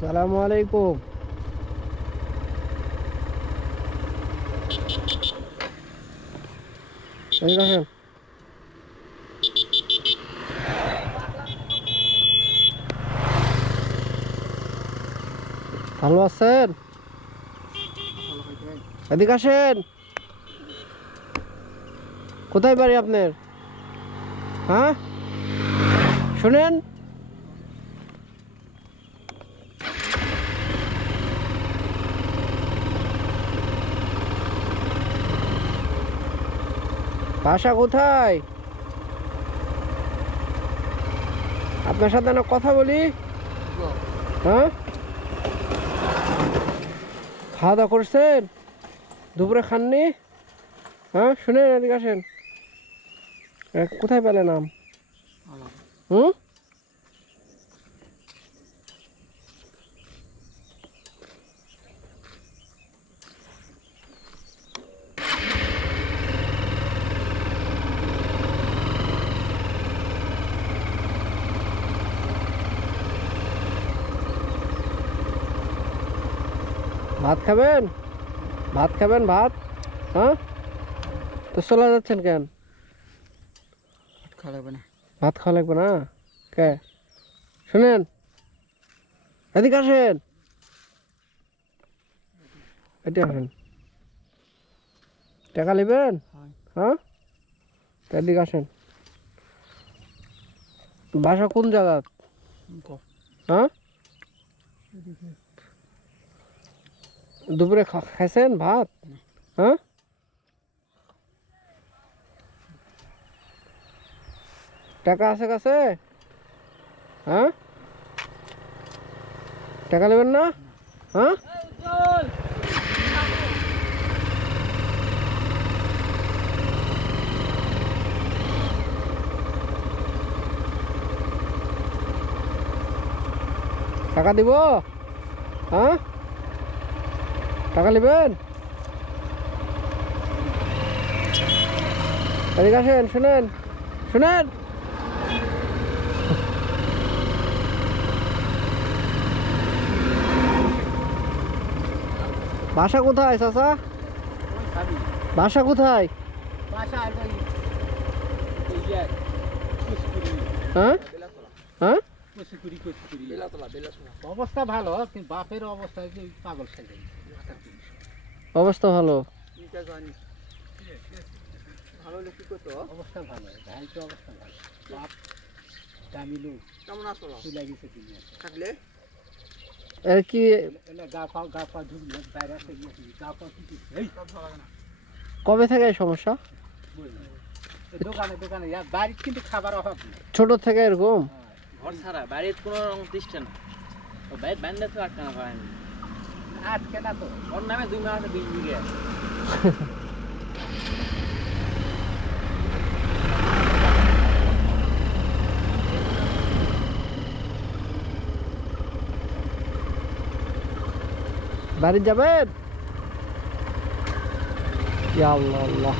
সালামু আলাইকুম। ভালো আছেন? এদিকে আসেন। কোথায় বাড়ি আপনার? হ্যাঁ? শুনেন। বাসা কোথায়? আপনার সাথে না কথা বলি? হ্যাঁ? খাওয়া দাওয়া করছেন? দুপুরে খাননি? হ্যাঁ শুনেন এদিকে আসেন। কোথায় পেলেন আম? হুম? ভাত খাবেন? ভাত খাবেন ভাত? হ্যাঁ? তো চলে যাচ্ছেন কেন? খাওয়া লাগবে না। ভাত খাওয়া লাগবে না? কে? শুনেন। এদিকে আসেন। এটি আসেন। টাকা নেবেন? হ্যাঁ। এদিকে আসেন। বাসা কোন জায়গা? হ্যাঁ? দুপুরে খাইছেন ভাত? হ্যাঁ? টাকা আছে কাছে? হ্যাঁ? টাকা নেবেন না? হ্যাঁ? টাকা দিব? হ্যাঁ? টাকা নেবেন? এদিকে আসেন শুনেন শুনেন। বাসা কোথায় চাচা? বাসা কোথায়? হ্যাঁ? হ্যাঁ? অবস্থা ভালো কিন্তু বাপের অবস্থা পাগল সাইজে অবস্থা ভালো। কি কবে থেকে সমস্যা? ছোট থেকে এরকম? ঘর ছাড়া, বাড়ির কোনো তিষ্ঠা না। বাইরে ব্যান্ডে তো আটকানো পারেনি আজকে না তো। ওর নামে দুই মাস বিশ বিঘে। বাড়ি যাবেন? আল্লাহ আল্লাহ